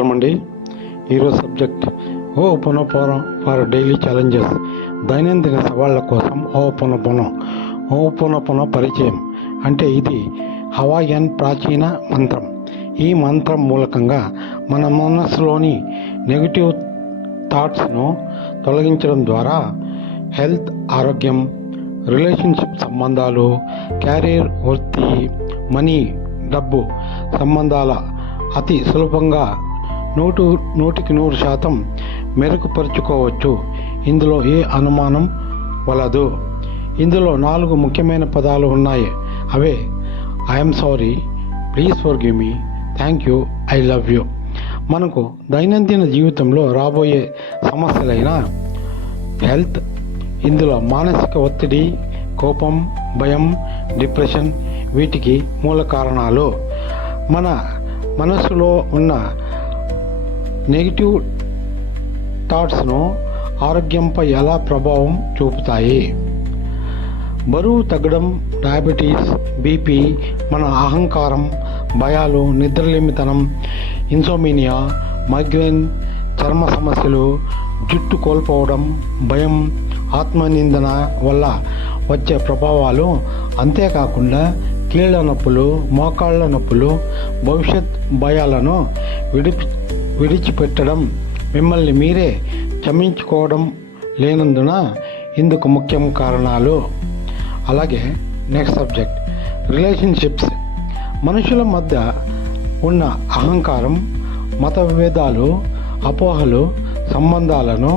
అండి ఈరోజు subject ఓపోనోపోనో for daily challenges. దైనందిన సవాళ్ల కోసం ఓపోనోపోనో పరిచయం. అంటే ఇది హవాయియన్ ప్రాచీన మంత్రం. ఈ మంత్రం మూలకంగా మన మనస్సులోని నెగిటివ్ థాట్స్ను తొలగించడం ద్వారా హెల్త్, ఆరోగ్యం, రిలేషన్షిప్ సంబంధాలు, క్యారియర్, వృత్తి, మనీ, డబ్బు సంబంధాల అతి సులభంగా 100% మెరుగుపరుచుకోవచ్చు. ఇందులో ఏ అనుమానం వలదు. ఇందులో 4 ముఖ్యమైన పదాలు ఉన్నాయి. అవే I'm sorry, please forgive me, thank you, I love you. మనకు దైనందిన జీవితంలో రాబోయే సమస్యలైన హెల్త్, ఇందులో మానసిక ఒత్తిడి, కోపం, భయం, డిప్రెషన్ వీటికి మూల కారణాలు. మన మనసులో ఉన్న నెగిటివ్ థాట్స్ను ఆరోగ్యంపై ఎలా ప్రభావం చూపుతాయి? బరువు తగ్గడం, డయాబెటీస్, బీపీ, మన అహంకారం, భయాలు, నిద్రలేమితనం, ఇన్సోమినియా, మైగ్రేన్, చర్మ సమస్యలు, జుట్టు కోల్పోవడం, భయం, ఆత్మనిందన వల్ల వచ్చే ప్రభావాలు. అంతేకాకుండా కీళ్ళ నొప్పులు, మోకాళ్ళ నొప్పులు, భవిష్యత్ భయాలను విడిచిపెట్టడం, మిమ్మల్ని మీరే క్షమించుకోవడం లేనందున ఇందుకు ముఖ్యం కారణాలు. అలాగే నెక్స్ట్ సబ్జెక్ట్ రిలేషన్షిప్స్. మనుషుల మధ్య ఉన్న అహంకారం, మత విభేదాలు, అపోహలు సంబంధాలను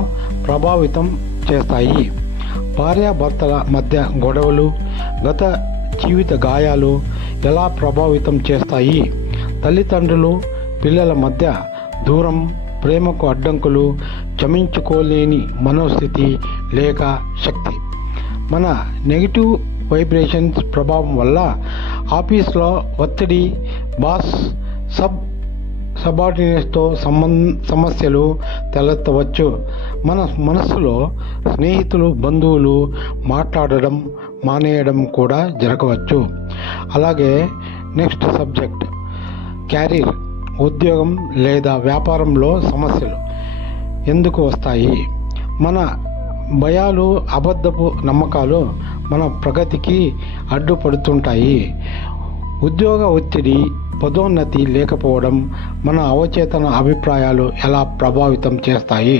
ప్రభావితం చేస్తాయి. భార్యాభర్తల మధ్య గొడవలు, గత జీవిత గాయాలు ఎలా ప్రభావితం చేస్తాయి? తల్లిదండ్రులు, పిల్లల మధ్య దూరం, ప్రేమకు అడ్డంకులు, క్షమించుకోలేని మనోస్థితి లేక శక్తి. మన నెగిటివ్ వైబ్రేషన్స్ ప్రభావం వల్ల ఆఫీస్లో ఒత్తిడి, బాస్, సబార్డినేట్స్తో సమస్యలు తలెత్తవచ్చు. మన మనస్సులో స్నేహితులు, బంధువులు మాట్లాడడం మానేయడం కూడా జరగవచ్చు. అలాగే నెక్స్ట్ సబ్జెక్ట్ క్యారియర్. ఉద్యోగం లేదా వ్యాపారంలో సమస్యలు ఎందుకు వస్తాయి? మన భయాలు, అబద్ధపు నమ్మకాలు మన ప్రగతికి అడ్డుపడుతుంటాయి. ఉద్యోగ ఒత్తిడి, పదోన్నతి లేకపోవడం మన అవచేతన అభిప్రాయాలు ఎలా ప్రభావితం చేస్తాయి?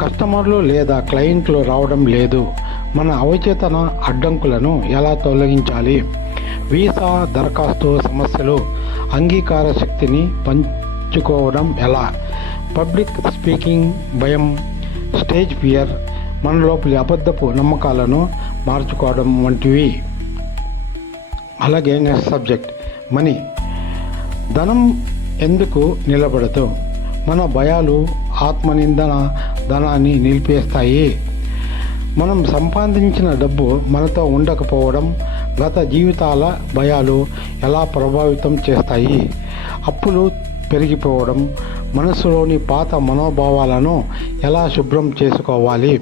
కస్టమర్లు లేదా క్లయింట్లు రావడం లేదు. మన అవచేతన అడ్డంకులను ఎలా తొలగించాలి? వీసా దరఖాస్తు సమస్యలు, అంగీకార శక్తిని పంచుకోవడం ఎలా? పబ్లిక్ స్పీకింగ్ భయం, స్టేజ్ ఫియర్, మన లోపలి అబద్ధపు నమ్మకాలను మార్చుకోవడం వంటివి. అలాగే నెక్స్ట్ సబ్జెక్ట్ మనీ. ధనం ఎందుకు నిలబడదు? మన భయాలు, ఆత్మనిందన ధనాన్ని నిలిపేస్తాయి. మనం సంపాదించిన డబ్బు మనతో ఉండకపోవడం, గత జీవితాల భయాలు ఎలా ప్రభావితం చేస్తాయి? అప్పులు పెరిగిపోవడం, మనసులోని పాత మనోభావాలను ఎలా శుభ్రం చేసుకోవాలి?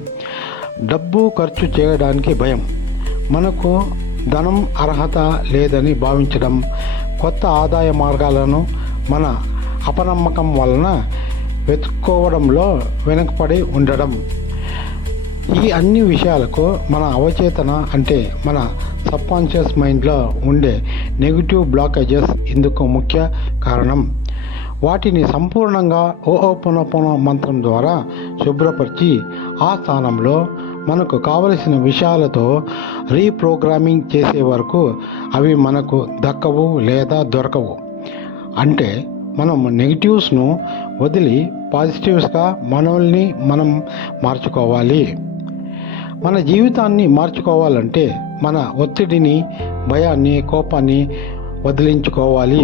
డబ్బు ఖర్చు చేయడానికి భయం, మనకు ధనం అర్హత లేదని భావించడం, కొత్త ఆదాయ మార్గాలను మన అపనమ్మకం వలన వెతుక్కోవడంలో వెనకపడి ఉండడం. ఈ అన్ని విషయాలకు మన అవచేతన అంటే మన సబ్కాన్షియస్ మైండ్లో ఉండే నెగిటివ్ బ్లాకేజెస్ ఇందుకు ముఖ్య కారణం. వాటిని సంపూర్ణంగా ఓపోనోపోనో మంత్రం ద్వారా శుభ్రపరిచి ఆ స్థానంలో మనకు కావలసిన విషయాలతో రీప్రోగ్రామింగ్ చేసే వరకు అవి మనకు దక్కవు లేదా దొరకవు. అంటే మనం నెగిటివ్స్ను వదిలి పాజిటివ్స్గా మనల్ని మనం మార్చుకోవాలి. మన జీవితాన్ని మార్చుకోవాలంటే మన ఒత్తిడిని, భయాన్ని, కోపాన్ని వదిలించుకోవాలి.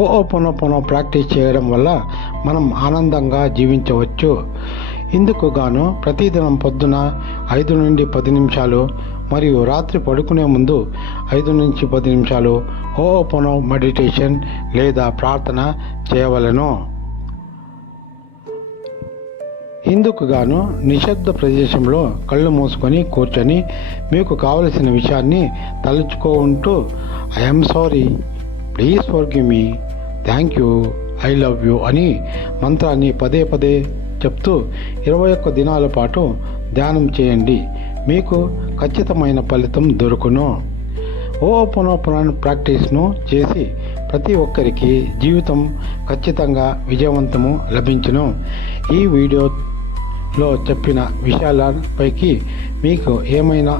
ఓపోనోపోనో ప్రాక్టీస్ చేయడం వల్ల మనం ఆనందంగా జీవించవచ్చు. ఇందుకు గాను ప్రతిదినం పొద్దున 5 నుండి 10 నిమిషాలు మరియు రాత్రి పడుకునే ముందు 5 నుంచి 10 నిమిషాలు ఓపోనో మెడిటేషన్ లేదా ప్రార్థన చేయవలెను. ఇందుకు గాను నిశ్శబ్ద ప్రదేశంలో కళ్ళు మూసుకొని కూర్చొని మీకు కావలసిన విషయాన్ని తలుచుకుంటూ I'm sorry, please forgive me, thank you, I love you అని మంత్రాన్ని పదే పదే చెప్తూ 21 దినాల పాటు ధ్యానం చేయండి. మీకు ఖచ్చితమైన ఫలితం దొరుకును. హోపోనోపోనో ప్రాక్టీస్ను చేసి ప్రతి ఒక్కరికి జీవితం ఖచ్చితంగా విజయవంతము లభించును. ఈ వీడియోలో చెప్పిన విషయాలపైకి మీకు ఏమైనా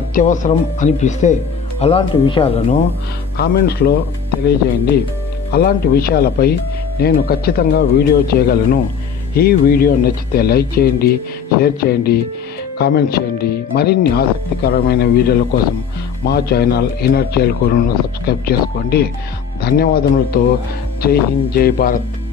అత్యవసరం అనిపిస్తే అలాంటి విషయాలను కామెంట్స్లో తెలియజేయండి. అలాంటి విషయాలపై నేను ఖచ్చితంగా వీడియో చేయగలను. ఈ వీడియో నచ్చితే లైక్ చేయండి, షేర్ చేయండి, కామెంట్ చేయండి. మరిన్ని ఆసక్తికరమైన వీడియోల కోసం మా ఛానల్ ఇన్నర్ చైల్డ్ కోర్ను సబ్స్క్రైబ్ చేసుకోండి. ధన్యవాదములతో జై హింద్, జై భారత్.